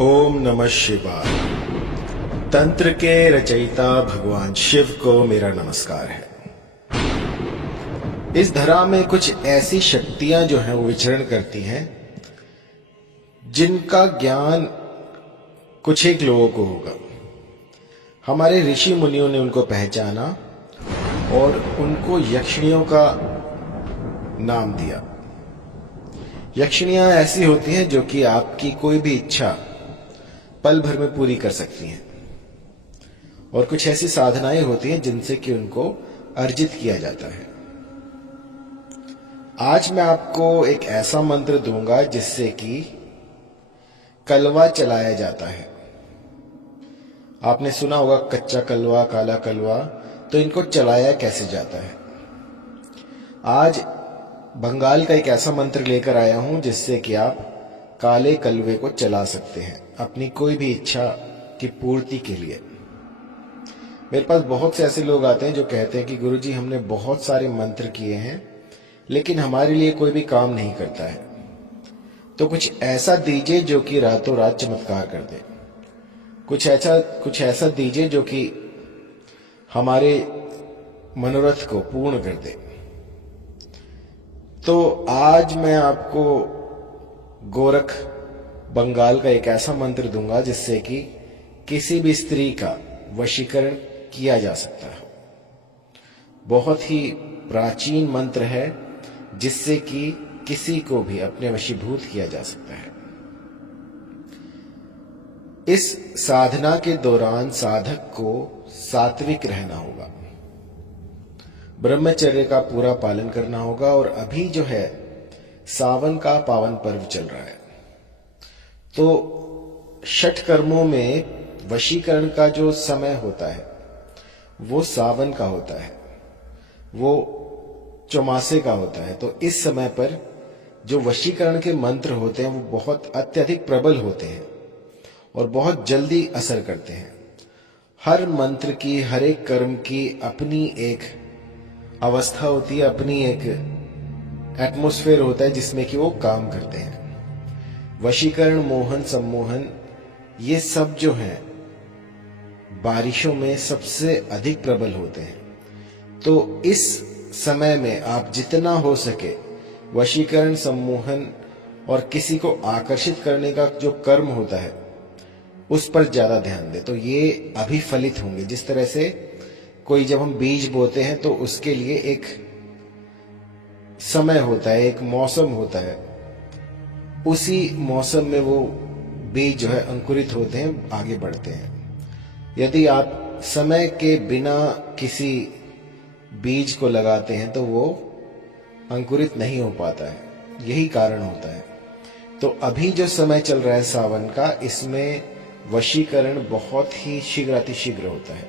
ओम नमः शिवाय। तंत्र के रचयिता भगवान शिव को मेरा नमस्कार है। इस धरा में कुछ ऐसी शक्तियां जो हैं वो विचरण करती हैं जिनका ज्ञान कुछ एक लोगों को होगा। हमारे ऋषि मुनियों ने उनको पहचाना और उनको यक्षिणियों का नाम दिया। यक्षिणियां ऐसी होती हैं जो कि आपकी कोई भी इच्छा पल भर में पूरी कर सकती हैं, और कुछ ऐसी साधनाएं होती हैं जिनसे कि उनको अर्जित किया जाता है। आज मैं आपको एक ऐसा मंत्र दूंगा जिससे कि कलवा चलाया जाता है। आपने सुना होगा कच्चा कलवा, काला कलवा, तो इनको चलाया कैसे जाता है। आज बंगाल का एक ऐसा मंत्र लेकर आया हूं जिससे कि आप काले कलवे को चला सकते हैं अपनी कोई भी इच्छा की पूर्ति के लिए। मेरे पास बहुत से ऐसे लोग आते हैं जो कहते हैं कि गुरुजी हमने बहुत सारे मंत्र किए हैं लेकिन हमारे लिए कोई भी काम नहीं करता है, तो कुछ ऐसा दीजिए जो कि रातों रात चमत्कार कर दे। कुछ ऐसा दीजिए जो कि हमारे मनोरथ को पूर्ण कर दे। तो आज मैं आपको गोरख बंगाल का एक ऐसा मंत्र दूंगा जिससे कि किसी भी स्त्री का वशीकरण किया जा सकता है। बहुत ही प्राचीन मंत्र है जिससे कि किसी को भी अपने वशीभूत किया जा सकता है। इस साधना के दौरान साधक को सात्विक रहना होगा, ब्रह्मचर्य का पूरा पालन करना होगा। और अभी जो है सावन का पावन पर्व चल रहा है, तो षट कर्मों में वशीकरण का जो समय होता है वो सावन का होता है, वो चौमासे का होता है। तो इस समय पर जो वशीकरण के मंत्र होते हैं वो बहुत अत्यधिक प्रबल होते हैं और बहुत जल्दी असर करते हैं। हर मंत्र की, हर एक कर्म की अपनी एक अवस्था होती है, अपनी एक एटमॉस्फेयर होता है जिसमें कि वो काम करते हैं। वशीकरण, मोहन, सम्मोहन, ये सब जो हैं बारिशों में सबसे अधिक प्रबल होते हैं। तो इस समय में आप जितना हो सके वशीकरण, सम्मोहन और किसी को आकर्षित करने का जो कर्म होता है उस पर ज्यादा ध्यान दें, तो ये अभी फलित होंगे। जिस तरह से कोई जब हम बीज बोते हैं तो उसके लिए एक समय होता है, एक मौसम होता है, उसी मौसम में वो बीज जो है अंकुरित होते हैं, आगे बढ़ते हैं। यदि आप समय के बिना किसी बीज को लगाते हैं तो वो अंकुरित नहीं हो पाता है, यही कारण होता है। तो अभी जो समय चल रहा है सावन का, इसमें वशीकरण बहुत ही शीघ्रातिशीघ्र होता है।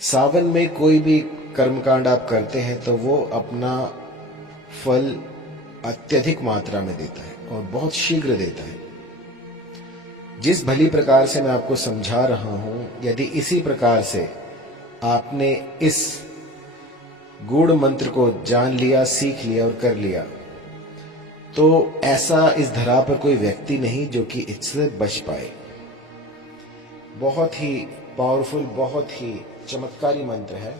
सावन में कोई भी कर्मकांड आप करते हैं तो वो अपना फल अत्यधिक मात्रा में देता है और बहुत शीघ्र देता है। जिस भली प्रकार से मैं आपको समझा रहा हूं, यदि इसी प्रकार से आपने इस गूढ़ मंत्र को जान लिया, सीख लिया और कर लिया, तो ऐसा इस धरा पर कोई व्यक्ति नहीं जो कि इससे बच पाए। बहुत ही पावरफुल, बहुत ही चमत्कारी मंत्र है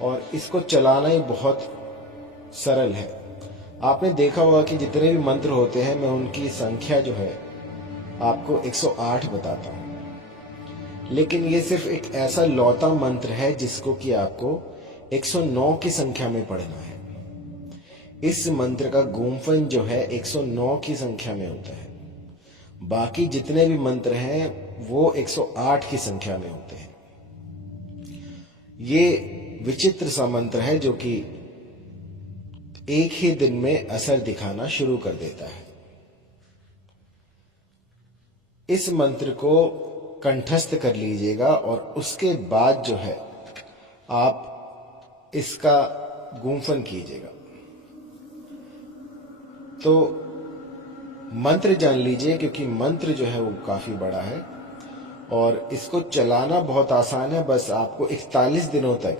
और इसको चलाना ही बहुत सरल है। आपने देखा होगा कि जितने भी मंत्र होते हैं मैं उनकी संख्या जो है आपको 108 बताता हूं, लेकिन ये सिर्फ एक ऐसा लौता मंत्र है जिसको कि आपको 109 की संख्या में पढ़ना है। इस मंत्र का गुंफन जो है 109 की संख्या में होता है। बाकी जितने भी मंत्र हैं वो 108 की संख्या में होते हैं। ये विचित्र सा मंत्र है जो कि एक ही दिन में असर दिखाना शुरू कर देता है। इस मंत्र को कंठस्थ कर लीजिएगा और उसके बाद जो है आप इसका गुंफन कीजिएगा। तो मंत्र जान लीजिए, क्योंकि मंत्र जो है वो काफी बड़ा है और इसको चलाना बहुत आसान है। बस आपको 41 दिनों तक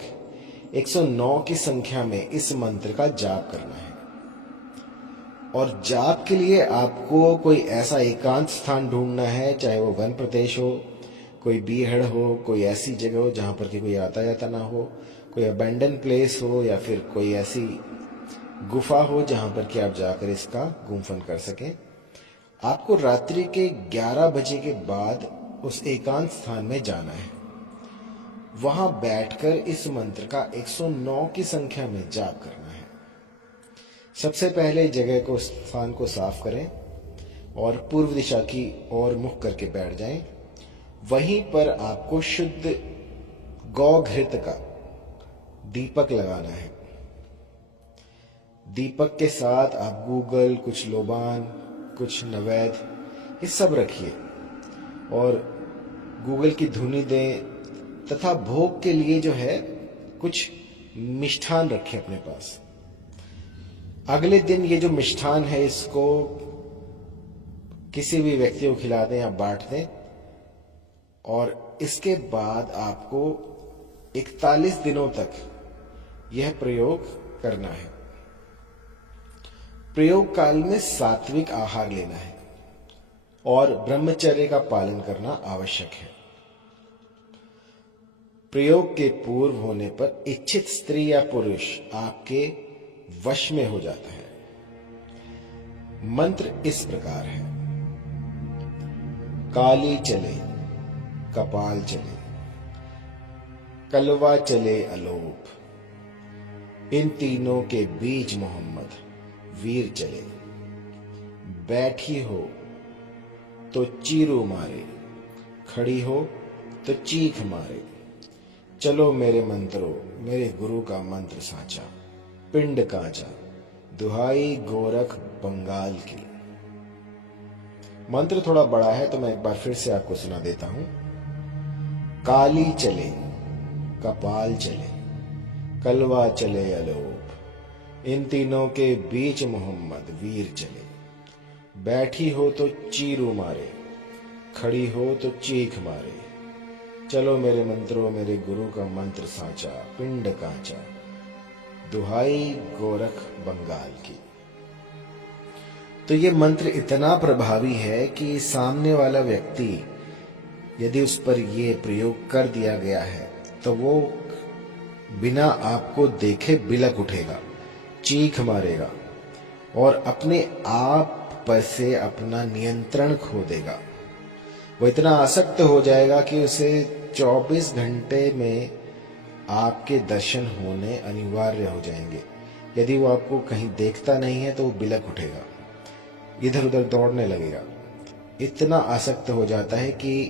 109 की संख्या में इस मंत्र का जाप करना है और जाप के लिए आपको कोई ऐसा एकांत स्थान ढूंढना है, चाहे वो वन प्रदेश हो, कोई बीहड़ हो, कोई ऐसी जगह हो जहां पर कि कोई आता जाता ना हो, कोई अबैंडन प्लेस हो, या फिर कोई ऐसी गुफा हो जहां पर कि आप जाकर इसका गुम्फन कर सकें। आपको रात्रि के 11 बजे के बाद उस एकांत स्थान में जाना है। वहां बैठकर इस मंत्र का 109 की संख्या में जाप करना है। सबसे पहले जगह को, स्थान को साफ करें और पूर्व दिशा की ओर मुख करके बैठ जाएं। वहीं पर आपको शुद्ध गौघृत का दीपक लगाना है। दीपक के साथ आप गूगल, कुछ लोबान, कुछ नवेद, ये सब रखिए और गूगल की धुनी दें तथा भोग के लिए जो है कुछ मिष्ठान रखें अपने पास। अगले दिन ये जो मिष्ठान है इसको किसी भी व्यक्ति को खिला दें या बांट दें और इसके बाद आपको 41 दिनों तक यह प्रयोग करना है। प्रयोग काल में सात्विक आहार लेना है और ब्रह्मचर्य का पालन करना आवश्यक है। प्रयोग के पूर्व होने पर इच्छित स्त्री या पुरुष आपके वश में हो जाता है। मंत्र इस प्रकार है: काली चले, कपाल चले, कलवा चले अलोप, इन तीनों के बीच मोहम्मद वीर चले। बैठी हो तो चीरू मारे, खड़ी हो तो चीख मारे। चलो मेरे मंत्रो, मेरे गुरु का मंत्र साचा, पिंड कांचा, दुहाई गोरख बंगाल की। मंत्र थोड़ा बड़ा है तो मैं एक बार फिर से आपको सुना देता हूं। काली चले, कपाल चले, कलवा चले अलोप, इन तीनों के बीच मोहम्मद वीर चले। बैठी हो तो चीरू मारे, खड़ी हो तो चीख मारे। चलो मेरे मंत्रों, मेरे गुरु का मंत्र साचा, पिंड कांचा, दुहाई गोरख बंगाल की। तो ये मंत्र इतना प्रभावी है कि सामने वाला व्यक्ति यदि उस पर ये प्रयोग कर दिया गया है तो वो बिना आपको देखे बिलक उठेगा, चीख मारेगा और अपने आप पर से अपना नियंत्रण खो देगा। वो इतना आसक्त हो जाएगा कि उसे 24 घंटे में आपके दर्शन होने अनिवार्य हो जाएंगे। यदि वो आपको कहीं देखता नहीं है तो वो बिलक उठेगा, इधर उधर दौड़ने लगेगा। इतना आसक्त हो जाता है कि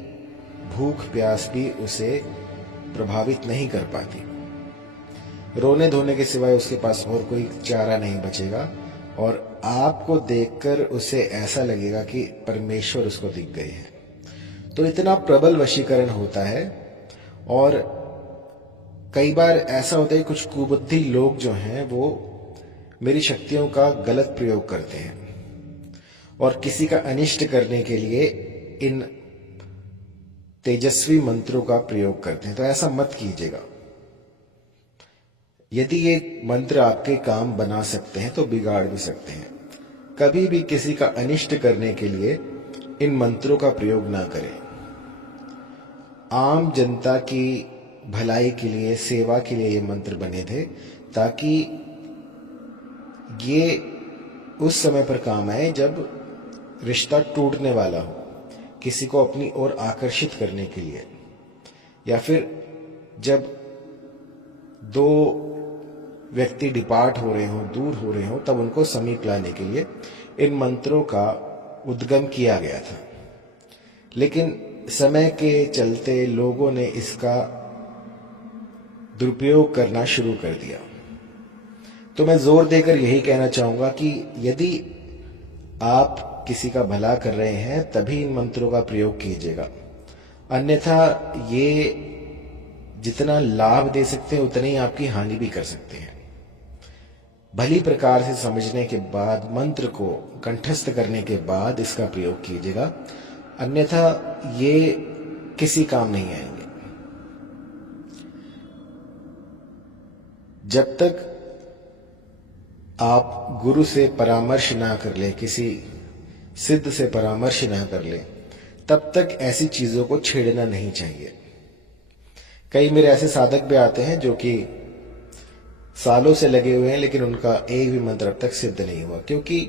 भूख प्यास भी उसे प्रभावित नहीं कर पाती। रोने धोने के सिवाय उसके पास और कोई चारा नहीं बचेगा और आपको देखकर उसे ऐसा लगेगा कि परमेश्वर उसको दिख गए हैं। तो इतना प्रबल वशीकरण होता है। और कई बार ऐसा होता है कुछ कुबुद्धि लोग जो हैं वो मेरी शक्तियों का गलत प्रयोग करते हैं और किसी का अनिष्ट करने के लिए इन तेजस्वी मंत्रों का प्रयोग करते हैं। तो ऐसा मत कीजिएगा। यदि ये मंत्र आपके काम बना सकते हैं तो बिगाड़ भी सकते हैं। कभी भी किसी का अनिष्ट करने के लिए इन मंत्रों का प्रयोग ना करें। आम जनता की भलाई के लिए, सेवा के लिए ये मंत्र बने थे ताकि ये उस समय पर काम आए जब रिश्ता टूटने वाला हो, किसी को अपनी ओर आकर्षित करने के लिए, या फिर जब दो व्यक्ति डिपार्ट हो रहे हो, दूर हो रहे हो, तब उनको समीप लाने के लिए इन मंत्रों का उद्गम किया गया था। लेकिन समय के चलते लोगों ने इसका दुरुपयोग करना शुरू कर दिया। तो मैं जोर देकर यही कहना चाहूंगा कि यदि आप किसी का भला कर रहे हैं तभी इन मंत्रों का प्रयोग कीजिएगा, अन्यथा ये जितना लाभ दे सकते हैं उतनी ही आपकी हानि भी कर सकते हैं। भली प्रकार से समझने के बाद, मंत्र को कंठस्थ करने के बाद इसका प्रयोग कीजिएगा, अन्यथा ये किसी काम नहीं आएंगे। जब तक आप गुरु से परामर्श ना कर ले, किसी सिद्ध से परामर्श ना कर ले, तब तक ऐसी चीजों को छेड़ना नहीं चाहिए। कई मेरे ऐसे साधक भी आते हैं जो कि सालों से लगे हुए हैं, लेकिन उनका एक भी मंत्र अब तक सिद्ध नहीं हुआ, क्योंकि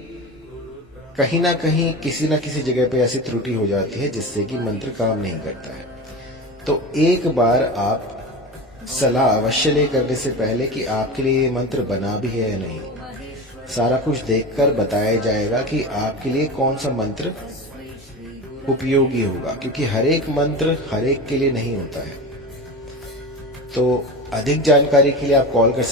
कहीं ना कहीं किसी ना किसी जगह पे ऐसी त्रुटि हो जाती है जिससे कि मंत्र काम नहीं करता है। तो एक बार आप सलाह अवश्य ले करने से पहले कि आपके लिए ये मंत्र बना भी है या नहीं, सारा कुछ देखकर बताया जाएगा कि आपके लिए कौन सा मंत्र उपयोगी होगा, क्योंकि हर एक मंत्र हर एक के लिए नहीं होता है। तो अधिक जानकारी के लिए आप कॉल कर